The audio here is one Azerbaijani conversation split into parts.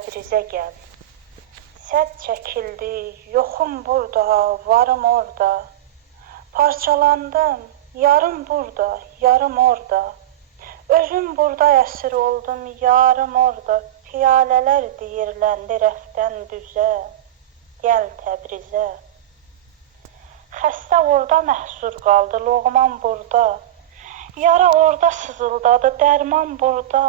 Təbrizə gəl. Sədd çəkildi, yoxum burada, varım orada. Parçalandım, yarım burada, yarım orada. Özüm burada əsir oldum, yarım orada. Piyalələr deyirləndi rəfdən düzə. Gəl Təbrizə. Xəstə orada məhsur qaldı, loğman burada. Yara orada sızıldadı, dərman burada.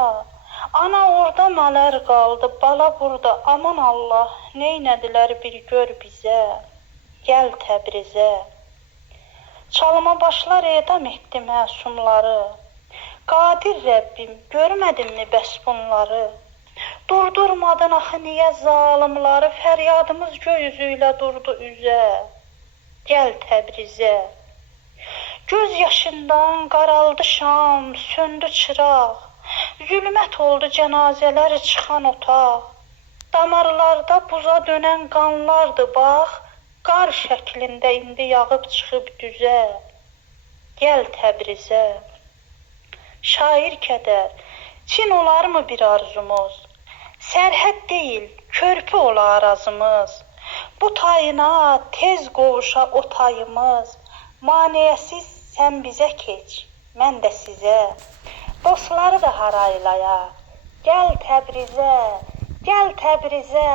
Ana orada mələr qaldı, bala burada. Aman Allah, neynədilər bir gör bizə. Gəl Təbrizə. Çalıma başlar edam etdi məsumları. Qadir Rəbbim, görmədinmi bəs bunları? Durdurmadın axı niyə zalimları, fəryadımız göy üzüylə durdu üzə. Gəl Təbrizə. Göz yaşından qaraldı şam, söndü çıraq. Zülmət oldu cənazələr çıxan otaq. Damarlarda buza dönən qanlardı bax, qar şəklində indi yağıb çıxıb düzə. Gəl Təbrizə. Şair kədər, Çin olarmı bir arzumuz? Sərhəd deyil, körpü ola arazımız. Bu tayına tez qovuşa o tayımız. Maniyəsiz sən bizə keç, mən də sizə. Dostları da haraylaya. Gəl Təbrizə, gəl Təbrizə.